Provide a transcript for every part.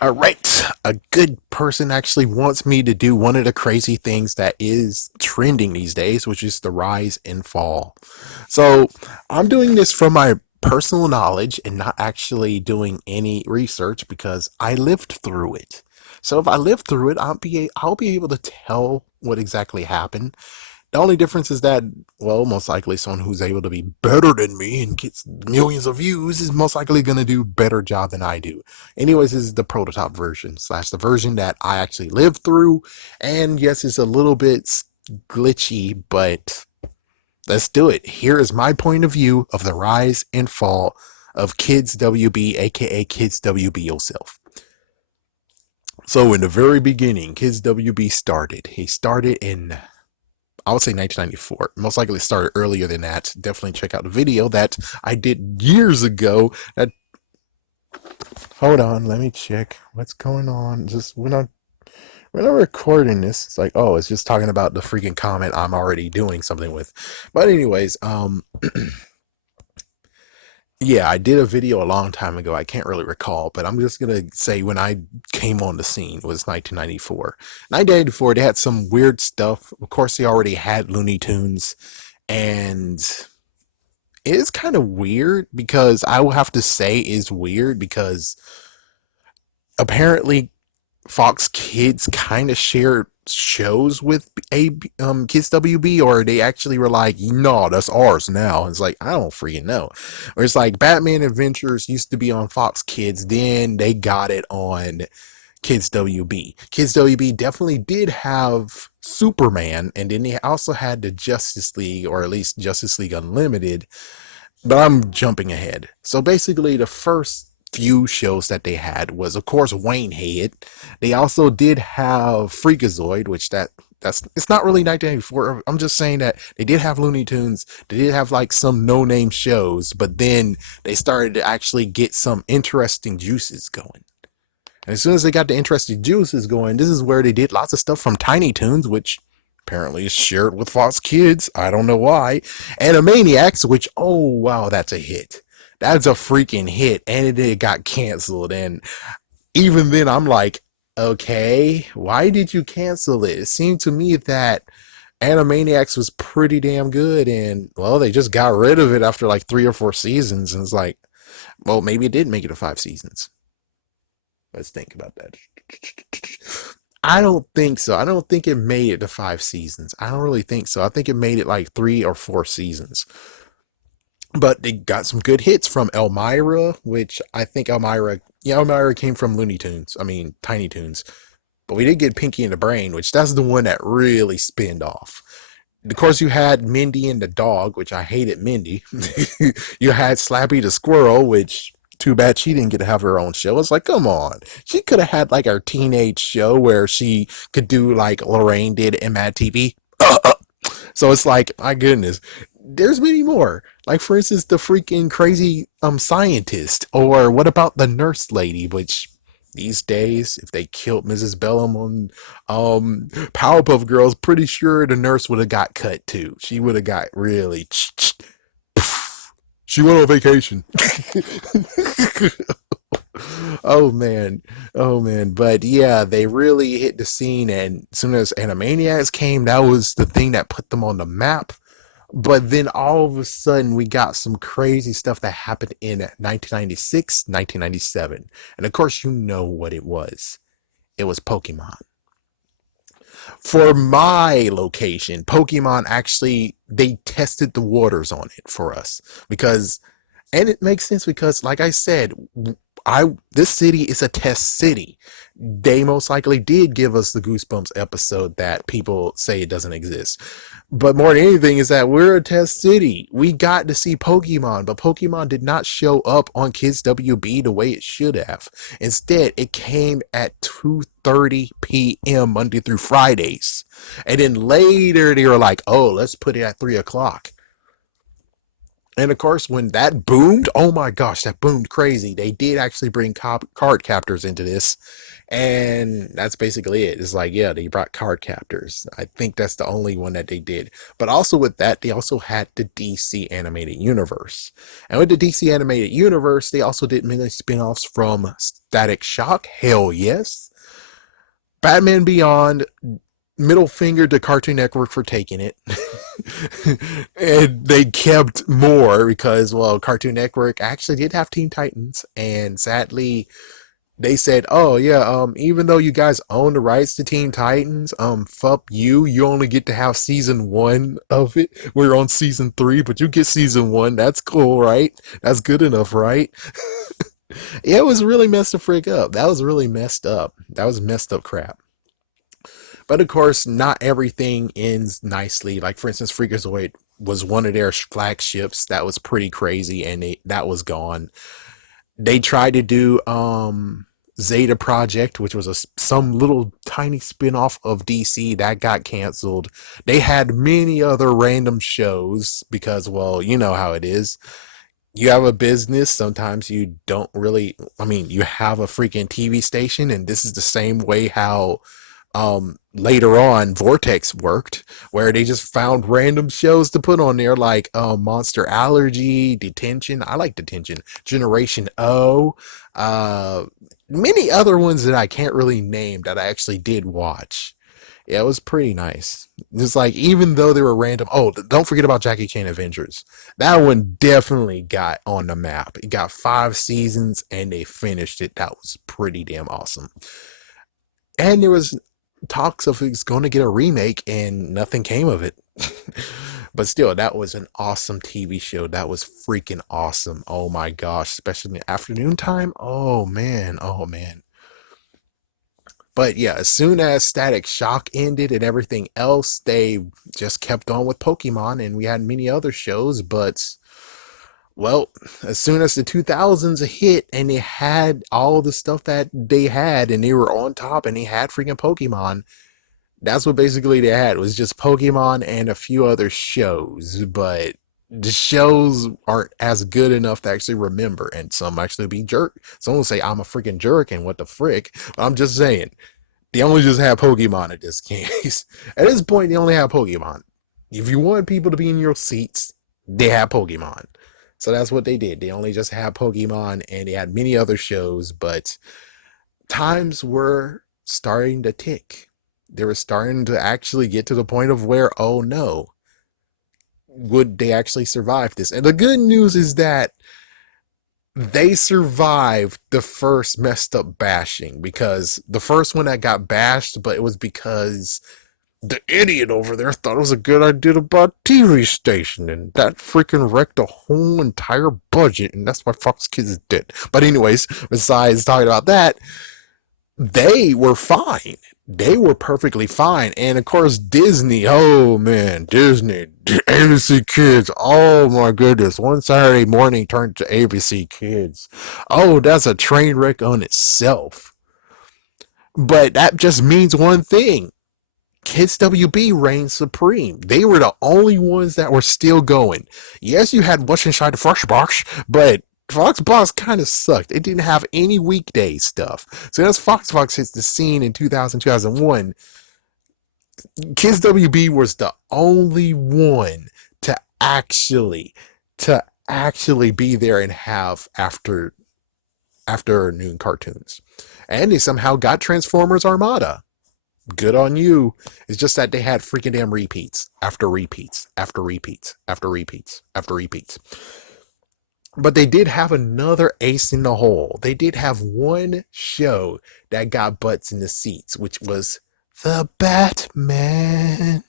All right, a good person actually wants me to do one of the crazy things that is trending these days, which is the rise and fall. So I'm doing this from my personal knowledge and not actually doing any research because I lived through it. So if I lived through it, I'll be able to tell what exactly happened. The only difference is that, well, most likely someone who's able to be better than me and gets millions of views is most likely going to do a better job than I do. Anyways, this is the prototype version slash the version that I actually lived through. And yes, it's a little bit glitchy, but let's do it. Here is my point of view of the rise and fall of KidsWB, aka KidsWB yourself. So in the very beginning, KidsWB started. He started in, I would say, 1994. Most likely started earlier than that. Definitely check out the video that I did years ago. That Hold on, let me check what's going on. Just when I'm recording this, it's like, oh, it's just talking about the freaking comment I'm already doing something with. But anyways, yeah, I did a video a long time ago. I can't really recall, but I'm just gonna say when I came on the scene was 1994. 1994, they had some weird stuff. Of course, they already had Looney Tunes, and it is kind of weird because I will have to say is weird because apparently Fox Kids kind of shared shows with a Kids WB, or they actually were like, no, that's ours now. It's like, I don't freaking know. Or it's like Batman Adventures used to be on Fox Kids, then they got it on Kids WB. Kids WB definitely did have Superman, and then they also had the Justice League, or at least Justice League Unlimited. But I'm jumping ahead. So basically, the first few shows that they had was, of course, Wayne Head. They also did have Freakazoid, which that's it's not really 1984. I'm just saying that they did have Looney Tunes. They did have like some no-name shows, but then they started to actually get some interesting juices going. And as soon as they got the interesting juices going, this is where they did lots of stuff from Tiny Toons, which apparently is shared with Fox Kids. I don't know why. Animaniacs, which, oh wow, that's a hit. That's a freaking hit, and it got canceled. And even then, I'm like, okay, why did you cancel it? It seemed to me that Animaniacs was pretty damn good, and well, they just got rid of it after like 3 or 4 seasons. And it's like, well, maybe it did make it to 5 seasons. Let's think about that. I don't think so. I don't think it made it to 5 seasons. I don't really think so. I think it made it like 3 or 4 seasons. But they got some good hits from Elmira, which I think Elmira came from Looney Tunes. I mean, Tiny Toons. But we did get Pinky and the Brain, which that's the one that really spinned off. Of course, you had Mindy and the dog, which I hated Mindy. You had Slappy the squirrel, which too bad she didn't get to have her own show. It's like, come on. She could have had like her teenage show where she could do like Lorraine did in Mad TV. So it's like, my goodness, there's many more. Like for instance, the freaking crazy scientist, or what about the nurse lady? Which these days, if they killed Mrs. Bellum on Powerpuff Girls, pretty sure the nurse would have got cut too. She would have got really. She went on vacation. Oh man, oh man. But yeah, they really hit the scene, and as soon as Animaniacs came, that was the thing that put them on the map. But then all of a sudden, we got some crazy stuff that happened in 1996, 1997. And of course, you know what it was. It was Pokemon. For my location, Pokemon actually, they tested the waters on it for us. Because, and it makes sense because, like I said, this city is a test city. They most likely did give us the Goosebumps episode that people say it doesn't exist. But more than anything is that we're a test city. We got to see Pokemon, but Pokemon did not show up on Kids WB the way it should have. Instead, it came at 2:30 p.m. Monday through Fridays. And then later they were like, oh, let's put it at 3 o'clock. And of course, when that boomed, oh my gosh, that boomed crazy. They did actually bring card captors into this. And that's basically it. It's like, yeah, they brought card captors. I think that's the only one that they did. But also with that, they also had the DC animated universe. And with the DC animated universe, they also did many spin-offs from Static Shock. Hell yes. Batman Beyond, middle finger to Cartoon Network for taking it. And they kept more because, well, Cartoon Network actually did have Teen Titans, and sadly, they said, "Oh yeah, even though you guys own the rights to Teen Titans, fuck you. You only get to have season 1 of it. We're on season 3, but you get season 1. That's cool, right? That's good enough, right?" Yeah, it was really messed the frick up. That was really messed up. That was messed up crap. But of course, not everything ends nicely. Like for instance, Freakazoid was one of their flagships that was pretty crazy, and that was gone. They tried to do Zeta Project, which was some little tiny spin-off of DC that got canceled. They had many other random shows because, well, you know how it is. You have a business, sometimes you don't really, I mean, you have a freaking TV station, and this is the same way how later on Vortex worked, where they just found random shows to put on there like Monster Allergy, Detention. I like Detention, Generation O, uh many other ones that I can't really name that I actually did watch. Yeah, it was pretty nice. It's like, even though they were random, oh, don't forget about Jackie Chan Adventures. That one definitely got on the map. It got 5 seasons and they finished it. That was pretty damn awesome. And there was talks of it's going to get a remake, and nothing came of it. But still, that was an awesome TV show. That was freaking awesome. Oh my gosh, especially in the afternoon time. Oh man, oh man. But yeah, as soon as Static Shock ended and everything else, they just kept on with Pokemon, and we had many other shows. But well, as soon as the 2000s hit and they had all the stuff that they had, and they were on top, and they had freaking Pokemon, that's what basically they had. It was just Pokemon and a few other shows, but the shows aren't as good enough to actually remember, and some actually be jerk. Some will say I'm a freaking jerk and what the frick. But I'm just saying, they only just have Pokemon in this case. At this point, they only have Pokemon. If you want people to be in your seats, they have Pokemon. So that's what they did. They only just had Pokemon, and they had many other shows, but times were starting to tick. They were starting to actually get to the point of where, oh no, would they actually survive this? And the good news is that they survived the first messed up bashing, because the first one that got bashed, but it was because the idiot over there thought it was a good idea to buy a TV station, and that freaking wrecked the whole entire budget, and that's why Fox Kids did. But anyways, besides talking about that, they were fine. They were perfectly fine. And of course, Disney, oh man, Disney, ABC Kids, oh my goodness. One Saturday morning turned to ABC Kids. Oh, that's a train wreck on itself. But that just means one thing: KidsWB reigned supreme. They were the only ones that were still going. Yes, you had What's Inside the Fresh Box, but Fox Box kind of sucked. It didn't have any weekday stuff. So as Fox hits the scene in 2000, 2001, Kids WB was the only one to actually be there and have afternoon cartoons. And they somehow got Transformers Armada. Good on you. It's just that they had freaking damn repeats after repeats after repeats after repeats after repeats. But they did have another ace in the hole. They did have one show that got butts in the seats, which was The Batman.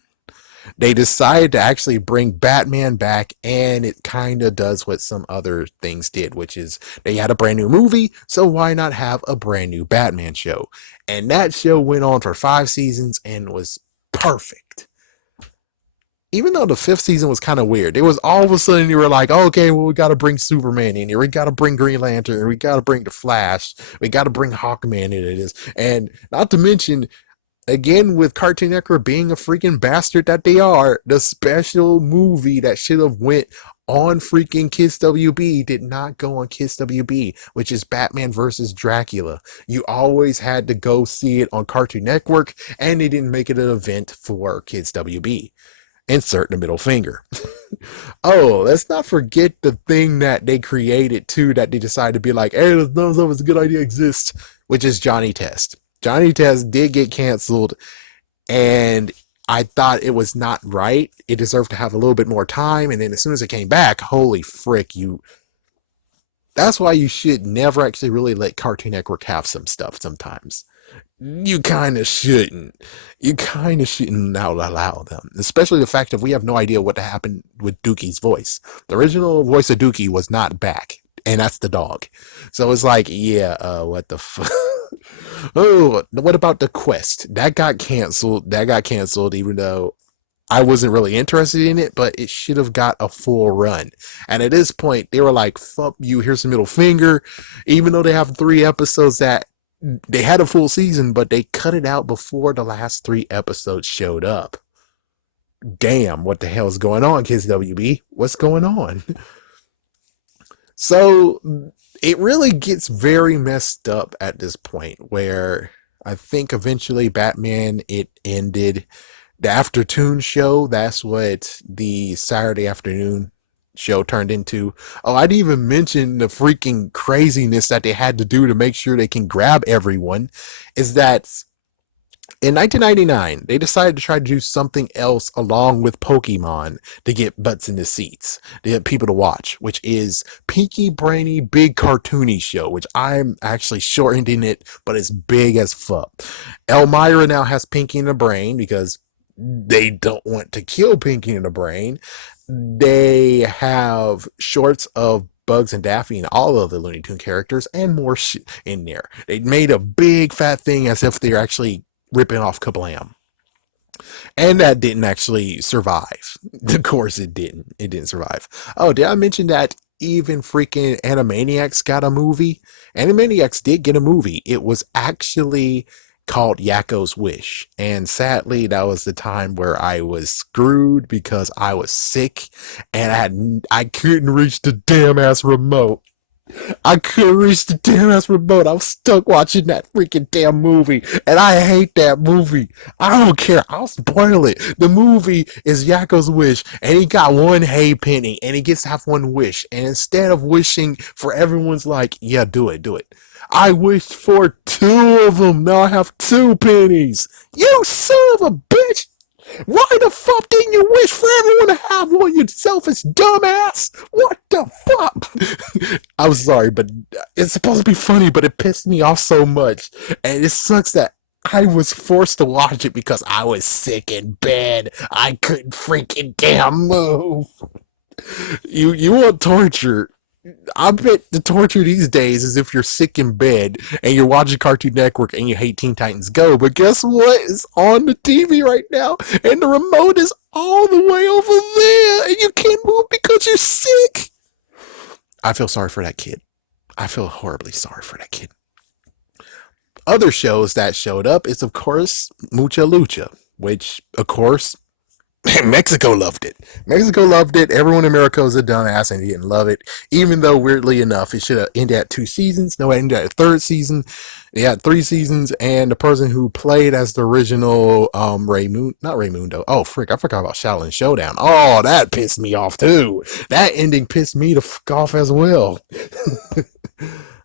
They decided to actually bring Batman back, and it kind of does what some other things did, which is they had a brand new movie, so why not have a brand new Batman show? And that show went on for 5 seasons and was perfect. Even though the 5th season was kind of weird, it was all of a sudden you were like, oh, okay, well, we got to bring Superman in here, we got to bring Green Lantern, we got to bring the Flash, we got to bring Hawkman into this, and not to mention, again, with Cartoon Network being a freaking bastard that they are, the special movie that should have went on freaking Kids WB did not go on Kids WB, which is Batman versus Dracula. You always had to go see it on Cartoon Network, and they didn't make it an event for Kids WB. Insert the middle finger. Oh, let's not forget the thing that they created too, that they decided to be like, hey, let's know if it's a good idea exists, which is Johnny Test. Johnny Test did get canceled, and I thought it was not right. It deserved to have a little bit more time, and then as soon as it came back, holy frick, you. That's why you should never actually really let Cartoon Network have some stuff sometimes. You kind of shouldn't. You kind of shouldn't now allow them. Especially the fact that we have no idea what happened with Dookie's voice. The original voice of Dookie was not back, and that's the dog. So it's like, yeah, what the fuck? Oh, what about the Quest? That got canceled. That got canceled, even though I wasn't really interested in it, but it should have got a full run. And at this point, they were like, fuck you, here's the middle finger. Even though they have 3 episodes that they had a full season, but they cut it out before the last 3 episodes showed up. Damn, what the hell's going on, Kids WB? What's going on? So it really gets very messed up at this point, where I think eventually Batman, it ended. The Aftertoon show, that's what the Saturday afternoon show turned into. Oh, I didn't even mention the freaking craziness that they had to do to make sure they can grab everyone. Is that in 1999, they decided to try to do something else along with Pokemon to get butts in the seats, to get people to watch, which is Pinky Brainy Big Cartoony Show, which I'm actually shortening it, but it's big as fuck. Elmira now has Pinky in the brain because they don't want to kill Pinky in the brain. They have shorts of Bugs and Daffy and all of the Looney Tune characters and more shit in there. They made a big fat thing as if they're actually ripping off Kablam. And that didn't actually survive. Of course it didn't. It didn't survive. Oh, did I mention that even freaking Animaniacs got a movie? Animaniacs did get a movie. It was actually called Yakko's Wish. And sadly, that was the time where I was screwed because I was sick and I couldn't reach the damn ass remote. I couldn't reach the damn ass remote. I was stuck watching that freaking damn movie, and I hate that movie. I don't care. I'll spoil it. The movie is Yakko's Wish, and he got one hay penny, and he gets to have one wish. And instead of wishing for everyone's like, yeah, do it, do it. I wished for 2 of them. Now I have 2 pennies. You son of a bitch! Why the fuck didn't you wish for everyone to have one, you selfish dumbass? What the fuck? I'm sorry, but it's supposed to be funny, but it pissed me off so much. And it sucks that I was forced to watch it because I was sick in bed. I couldn't freaking damn move. You want torture? I bet the torture these days is if you're sick in bed and you're watching Cartoon Network and you hate Teen Titans Go. But guess what? It's on the TV right now, and the remote is all the way over there, and you can't move because you're sick. I feel sorry for that kid. I feel horribly sorry for that kid. Other shows that showed up is, of course, Mucha Lucha, which, of course, Mexico loved it. Mexico loved it. Everyone in America was a dumbass and he didn't love it. Even though, weirdly enough, it should have ended at 2 seasons. No, it ended at a 3rd season. They had 3 seasons, and the person who played as the original not Raymundo. Oh, frick, I forgot about Shaolin Showdown. Oh, that pissed me off too. That ending pissed me the fuck off as well.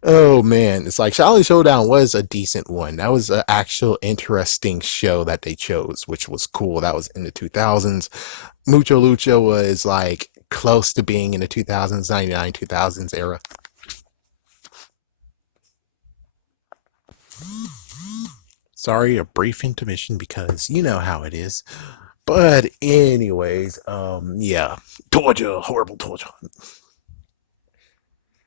Oh man, it's like Shaolin Showdown was a decent one. That was an actual interesting show that they chose, which was cool. That was in the 2000s. Mucho Lucha was like close to being in the 2000s, 99, 2000s era. Sorry, a brief intermission because you know how it is. But anyways, yeah, torture, horrible torture.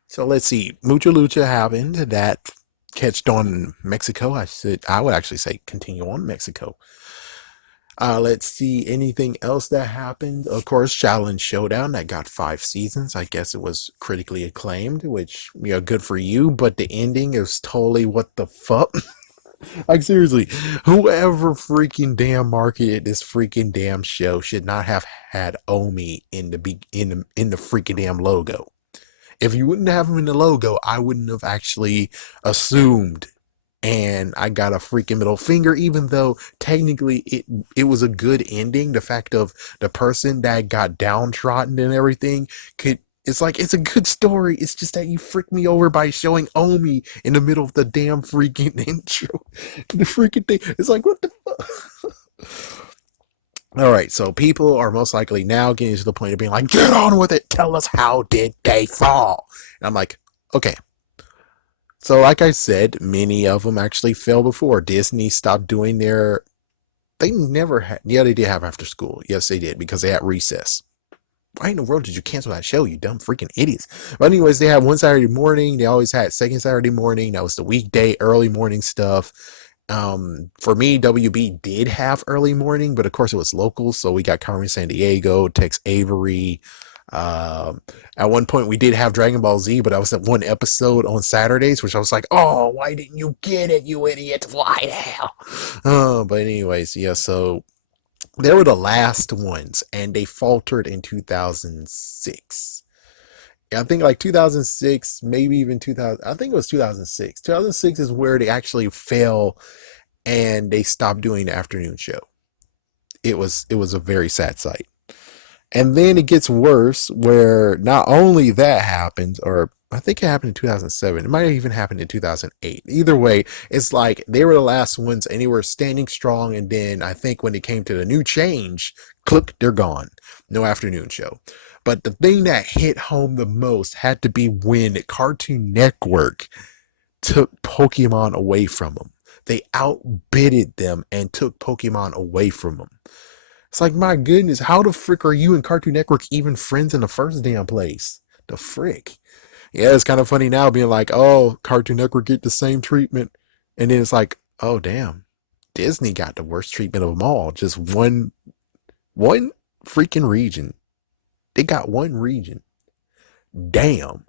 So let's see. Mucha Lucha happened. That catched on in Mexico. I would actually say continue on Mexico. Let's see anything else that happened. Of course, Shaolin Showdown that got 5 seasons. I guess it was critically acclaimed, which good for you. But the ending is totally what the fuck. Like seriously, whoever freaking damn marketed this freaking damn show should not have had Omi in the freaking damn logo. If you wouldn't have him in the logo, I wouldn't have actually assumed. And I got a freaking middle finger, even though technically it was a good ending. The fact of the person that got downtrodden and everything could. It's like it's a good story. It's just that you fricked me over by showing Omi in the middle of the damn freaking intro. The freaking thing. It's like what the fuck. All right, so people are most likely now getting to the point of being like, get on with it. Tell us, how did they fall? And I'm like, okay. So like I said, many of them actually fell before. Disney stopped doing their, they never had, yeah, they did have after school. Yes, they did, because they had recess. Why in the world did you cancel that show, you dumb freaking idiots? But anyways, they had one Saturday morning. They always had second Saturday morning. That was the weekday early morning stuff. For me, WB did have early morning, but of course it was local. So we got Carmen Sandiego, Tex Avery. At one point we did have Dragon Ball Z, but I was at one episode on Saturdays, which I was like, oh, why didn't you get it, you idiot? Why the hell? But anyways, yeah, so they were the last ones, and they faltered in 2006. I think like 2006, maybe even 2000. I think it was 2006. 2006 is where they actually fell, and they stopped doing the afternoon show. It was a very sad sight. And then it gets worse, where not only that happens, or I think it happened in 2007. It might have even happened in 2008. Either way, it's like they were the last ones and they were standing strong. And then I think when it came to the new change, click, they're gone. No afternoon show. But the thing that hit home the most had to be when Cartoon Network took Pokemon away from them. They outbidded them and took Pokemon away from them. It's like, my goodness, how the frick are you and Cartoon Network even friends in the first damn place? The frick. Yeah, it's kind of funny now being like, oh, Cartoon Network get the same treatment. And then it's like, oh, damn. Disney got the worst treatment of them all. Just one freaking region. They got one region. Damn.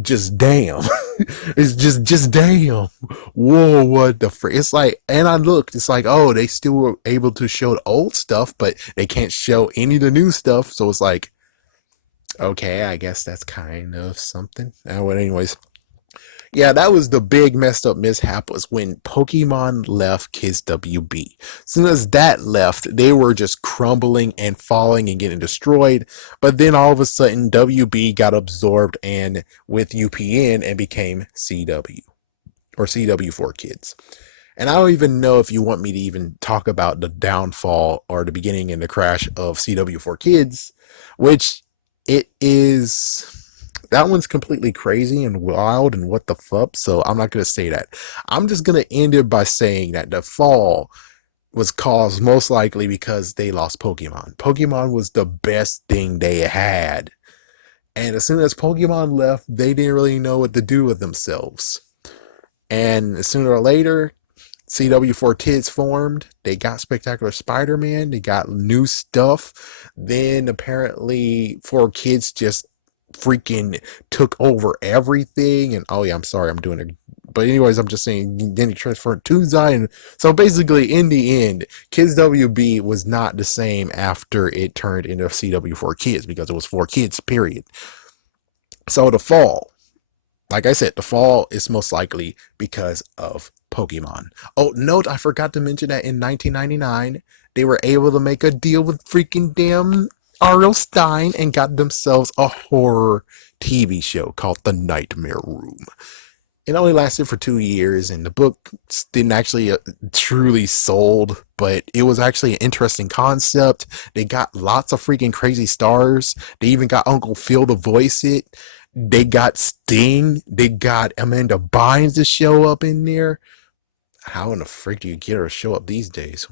Just damn. It's just damn. Whoa, what the frick? It's like, and I looked, it's like, oh, they still were able to show the old stuff, but they can't show any of the new stuff. So it's like, okay, I guess that's kind of something. Well, anyways, yeah, that was the big messed up mishap, was when Pokemon left KidsWB. As soon as that left, they were just crumbling and falling and getting destroyed. But then all of a sudden, WB got absorbed and with UPN and became CW, or CW4Kids. And I don't even know if you want me to even talk about the downfall or the beginning and the crash of CW4Kids, which it is. That one's completely crazy and wild and what the fuck. So I'm not going to say that. I'm just going to end it by saying that the fall was caused most likely because they lost Pokemon. Pokemon was the best thing they had. And as soon as Pokemon left, they didn't really know what to do with themselves. And sooner or later, CW4Kids formed. They got Spectacular Spider-Man. They got new stuff. Then apparently 4Kids just freaking took over everything. And oh yeah, I'm sorry, I'm doing it. But anyways, I'm just saying, then he transferred to Zion. So basically, in the end, KidsWB was not the same after it turned into CW4Kids, because it was 4Kids, period. So the fall, like I said, the fall is most likely because of Pokemon. Oh, note, I forgot to mention that in 1999, they were able to make a deal with freaking damn R.L. Stine and got themselves a horror TV show called The Nightmare Room. It only lasted for 2 years, and the book didn't actually truly sold, but it was actually an interesting concept. They got lots of freaking crazy stars. They even got Uncle Phil to voice it. They got Sting. They got Amanda Bynes to show up in there. How in the frick do you get her to show up these days?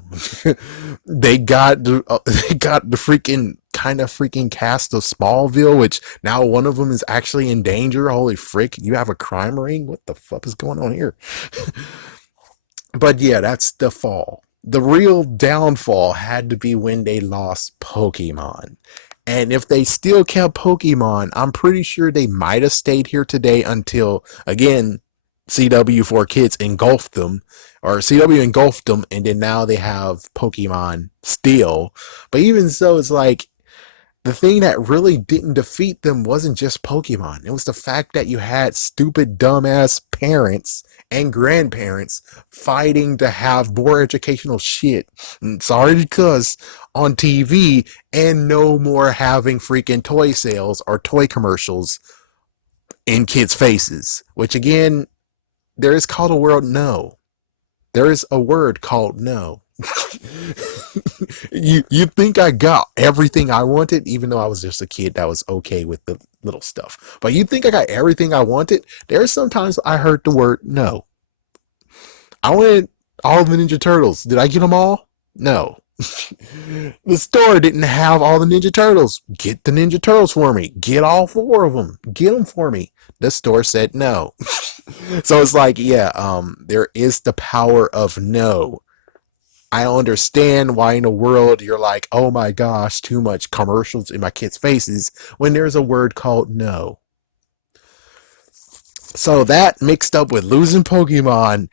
They got the freaking kind of freaking cast of Smallville, which now one of them is actually in danger. Holy frick! You have a crime ring? What the fuck is going on here? But yeah, that's the fall. The real downfall had to be when they lost Pokemon. And if they still kept Pokemon, I'm pretty sure they might have stayed here today until, again, CW for Kids engulfed them, or CW engulfed them, and then now they have Pokemon still. But even so, it's like the thing that really didn't defeat them wasn't just Pokemon. It was the fact that you had stupid, dumbass parents and grandparents fighting to have more educational shit. And sorry to cuss on TV, and no more having freaking toy sales or toy commercials in kids' faces. Which again, there is called a word no. There is a word called no. you think I got everything I wanted, even though I was just a kid that was okay with the little stuff. But you think I got everything I wanted? There's sometimes I heard the word no. I wanted all the Ninja Turtles. Did I get them all? No. The store didn't have all the Ninja Turtles. Get the Ninja Turtles for me. Get all 4 of them. Get them for me. The store said no. So it's like, yeah, there is the power of no. I understand why in the world you're like, oh my gosh, too much commercials in my kids' faces when there's a word called no. So that mixed up with losing Pokemon,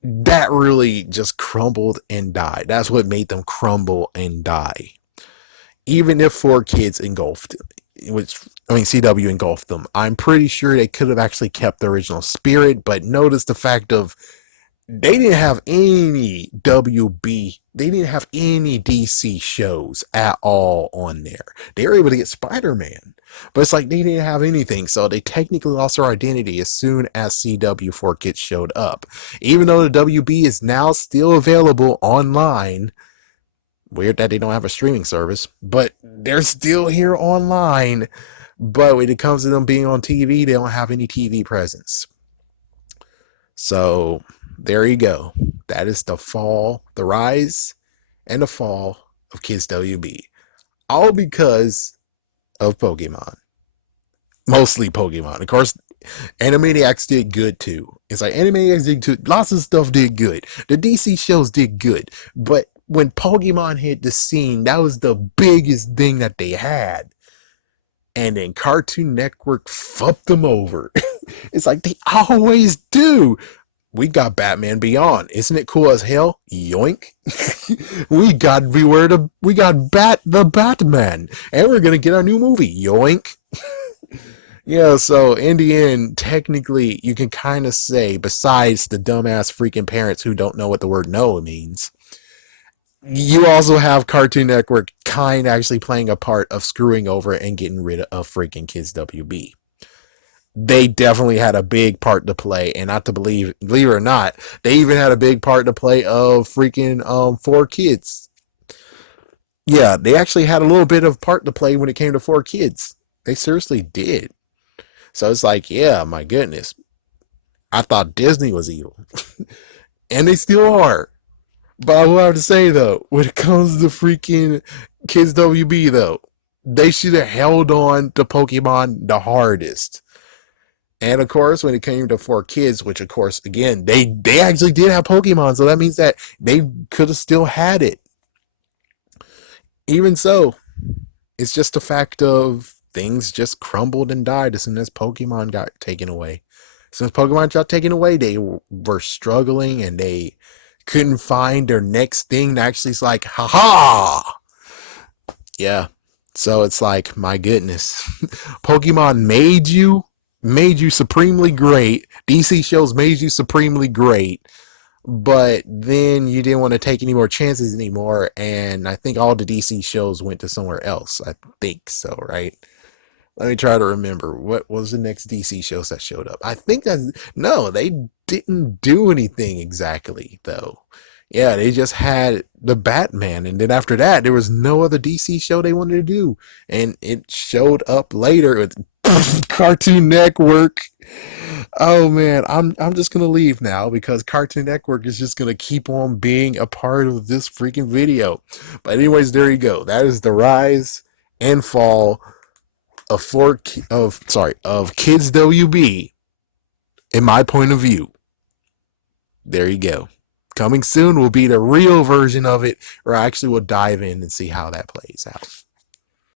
that really just crumbled and died. That's what made them crumble and die. Even if 4 Kids engulfed, CW engulfed them, I'm pretty sure they could have actually kept the original spirit, but notice the fact of they didn't have any WB, they didn't have any DC shows at all on there. They were able to get Spider-Man, but it's like they didn't have anything, so they technically lost their identity as soon as CW4 Kids showed up. Even though the WB is now still available online, weird that they don't have a streaming service, but they're still here online. But when it comes to them being on TV, they don't have any TV presence. So there you go. That is the rise and the fall of KidsWB. All because of Pokemon. Mostly Pokemon. Of course, Animaniacs did good too. It's like Animaniacs did good. Lots of stuff did good. The DC shows did good. But when Pokemon hit the scene, that was the biggest thing that they had. And then Cartoon Network fucked them over. It's like they always do. We got Batman Beyond. Isn't it cool as hell? Yoink. we got the Batman. And we're gonna get our new movie. Yoink. Yeah, so in the end, technically, you can kind of say, besides the dumbass freaking parents who don't know what the word no means, you also have Cartoon Network kind of actually playing a part of screwing over and getting rid of freaking KidsWB. They definitely had a big part to play, and not to believe it or not, they even had a big part to play of freaking 4 Kids. Yeah, they actually had a little bit of part to play when it came to 4 Kids. They seriously did. So it's like, yeah, my goodness. I thought Disney was evil. And they still are. But I will have to say, though, when it comes to freaking KidsWB, though, they should have held on to Pokemon the hardest. And of course, when it came to 4 Kids, which of course, again, they actually did have Pokemon, so that means that they could have still had it. Even so, it's just a fact of things just crumbled and died as soon as Pokemon got taken away. Since Pokemon got taken away, they were struggling and they couldn't find their next thing that actually is like, haha! Yeah. So it's like, my goodness. Pokemon made you supremely great. DC shows made you supremely great. But then you didn't want to take any more chances anymore. And I think all the DC shows went to somewhere else. I think so, right? Let me try to remember. What was the next DC shows that showed up? I think no, they didn't do anything exactly, though. Yeah, they just had the Batman. And then after that, there was no other DC show they wanted to do. And it showed up later with Cartoon Network. Oh man, I'm just gonna leave now because Cartoon Network is just gonna keep on being a part of this freaking video. But anyways, there you go. That is the rise and fall of KidsWB in my point of view. There you go. Coming soon will be the real version of it, or actually we'll dive in and see how that plays out.